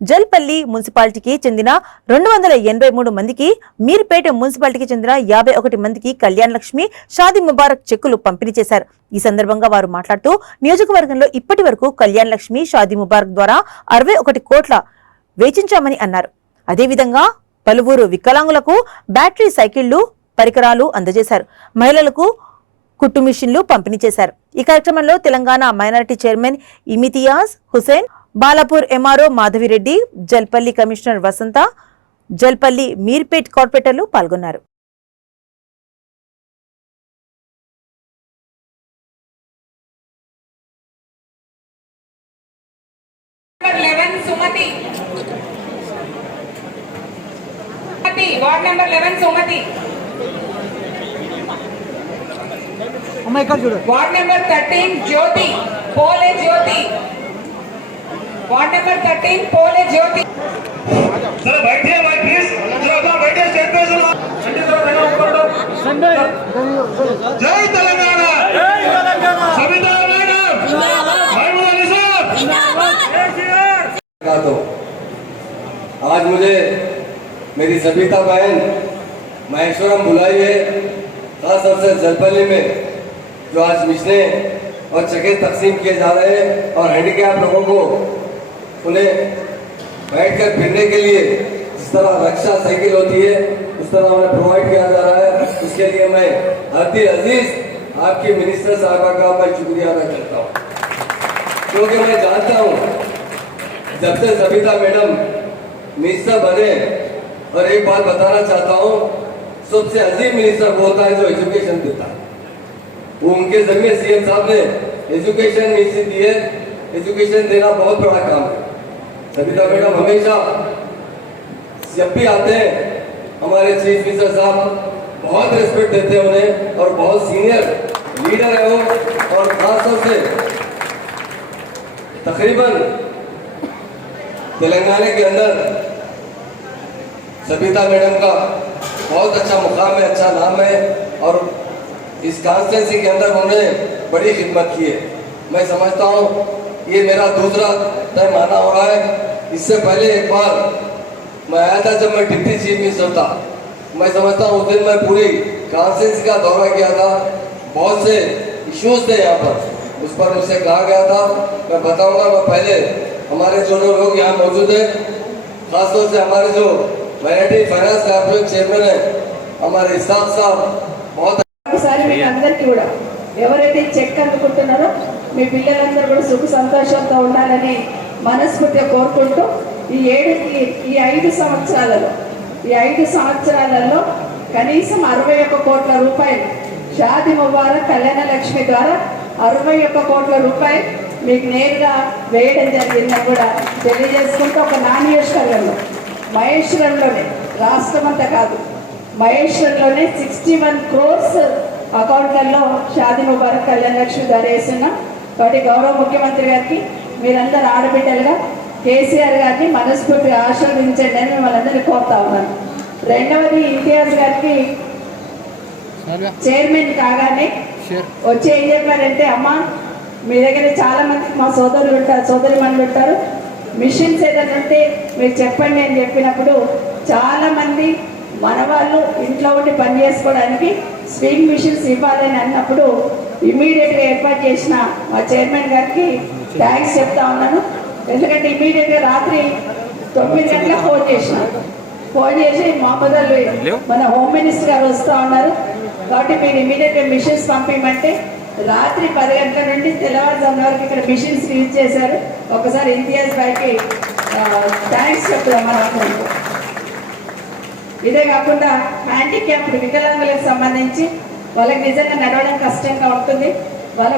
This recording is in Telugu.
జల్పల్లి మున్సిపాలిటీకి చెందిన 283 మందికి, మీర్పేట మున్సిపాలిటీకి చెందిన 51 మందికి కళ్యాణ్ లక్ష్మి, షాదీ ముబారక్ చెక్కులు పంపిణీ చేశారు. ఈ సందర్భంగా వారు మాట్లాడుతూ నియోజకవర్గంలో ఇప్పటి వరకు కళ్యాణ్ లక్ష్మి, షాదీ ముబారక్ ద్వారా 61 కోట్ల వేచించామని అన్నారు. అదేవిధంగా పలువురు వికలాంగులకు బ్యాటరీ సైకిళ్లు, పరికరాలు అందజేశారు. మహిళలకు కుట్టు మిషన్లు పంపిణీ చేశారు. ఈ కార్యక్రమంలో Telangana minority chairman Imtiaz Hussain, Balapur MRO Madhavi Reddy, Jalpally commissioner Vasantha, Jalpally Meerpet కార్పొరేటర్లు పాల్గొన్నారు. Ward number 11 Somati, ward number 13 Jyoti, Pole Jyoti, ward number 13 पोले ज्योति। सर बैठिए भाई प्लीज, जरा बैठिए स्टेज पे। जय तेलंगाना, जय तेलंगाना, सविता मैडम जिंदाबाद। आज मुझे मेरी सविता बहन महेश्वरम बुलाई है, खास तौर से जलपल्ली में जो आज मिशने और चके तकसीम किए जा रहे हैं और हैंडीकैप लोगों को उन्हें बैठकर फिरने के लिए जिस तरह रक्षा साइकिल होती है उस तरह उन्हें प्रोवाइड किया जा रहा है। उसके लिए मैं हरदी अजीज आपकी मिनिस्टर साहबा का मैं शुक्रिया अदा करता हूँ, क्योंकि मैं जानता हूँ जब से सविता मैडम मिनिस्टर बने, और एक बात बताना चाहता हूँ, सबसे अजीम मिनिस्टर वो होता है जो एजुकेशन देता है। वो उनके जरिए सीएम साहब ने एजुकेशन मिनिस्ट्री दी है। एजुकेशन देना बहुत बड़ा काम है। सविता मैडम हमेशा जब भी आते हैं हमारे चीफ मिनिस्टर साहब बहुत रिस्पेक्ट देते हैं उन्हें, और बहुत सीनियर लीडर है वो। और खासतौर से तकरीबन तेलंगाना के अंदर सविता मैडम का बहुत अच्छा मुकाम है, अच्छा नाम है, और इस कॉन्स्टिट्यूंसी के अंदर उन्होंने बड़ी खिदमत की है। मैं समझता हूँ ये मेरा दूसरा तय माना हो रहा है। इससे पहले एक बार मैं आया था जब मैं डिप्टी चीफ मिनिस्टर था। मैं समझता हूँ उस दिन मैं पूरी कॉन्स्टिट्यूंसी का दौरा किया था। बहुत से इश्यूज थे यहाँ पर, उस पर मुझसे कहा गया था। मैं बताऊँगा, मैं पहले हमारे जो लोग यहाँ मौजूद है, खासतौर से हमारे जो మైనారిటీ ఫైనాన్స్ కార్పొరేషన్ చైర్మన్ हमारे ఇసాక్ సాబ్ बहुत ఒకసారి మీ అందరికీ కూడా ఎవరైతే చెక్ అందుకుంటున్నారో మీ పిల్లలందరూ కూడా సుఖ సంతోషంతో ఉండాలని మనస్ఫూర్తిగా కోరుకుంటూ ఈ 5 సంవత్సరాలలో కనీసం 61 కోట్ల రూపాయలు షాదీ ముబారక్ కళ్యాణ లక్ష్మి ద్వారా 61 కోట్ల రూపాయలు మీకు నేరుగా వేయడం జరిగిందని కూడా తెలియజేసుకుంటూ ఒక నానియోజకవర్గంలో మహేశ్వరంలోనే, రాష్ట్రం అంతా కాదు, మహేశ్వరంలోనే 61 క్రోర్స్ అకౌంట్లలో షాదీ ముబారక్ కళ్యాణ లక్ష్మి ద్వారా వేస్తున్నాం. కాబట్టి గౌరవ ముఖ్యమంత్రి గారికి మీరందరూ ఆడబిడ్డలుగా కేసీఆర్ గారిని మనస్ఫూర్తిగా ఆశీర్వదించండి అని మిమ్మల్ని అందరినీ కోరుతా ఉన్నాను. రెండవది ఇంతియాజ్ గారికి చైర్మన్ కాగానే వచ్చి ఏం చెప్పారంటే, అమ్మ మీ దగ్గర చాలా మందికి మా సోదరులు ఉంటారు, సోదరిమణులు ఉంటారు, మిషన్స్ ఏదైనా ఉంటే మీరు చెప్పండి అని చెప్పినప్పుడు చాలామంది మన వాళ్ళు ఇంట్లో ఉండి పని చేసుకోవడానికి స్వింగ్ మిషన్స్ ఇవ్వాలని అన్నప్పుడు ఇమీడియట్గా ఏర్పాటు చేసిన మా చైర్మన్ గారికి థ్యాంక్స్ చెప్తా ఉన్నాను. ఎందుకంటే ఇమీడియట్గా రాత్రి 9 గంటలకు ఫోన్ చేసి మహమ్మద్ మన హోమ్ మినిస్టర్ గారు వస్తూ ఉన్నారు, కాబట్టి మీరు ఇమీడియట్గా మిషన్స్ పంపించమంటే రాత్రి 10 గంటల నుండి తెల్లవారుజామున వరకు ఇక్కడ మిషన్స్ యూజ్ చేశారు. ఒకసారి ఇంతియాజ్ భాయ్కి థ్యాంక్స్ చెప్తాం మనం. ఇదే కాకుండా హ్యాండిక్యాప్డ్ వికలాంగులకు సంబంధించి వాళ్ళకి నిజంగా నడవడం కష్టంగా ఉంటుంది.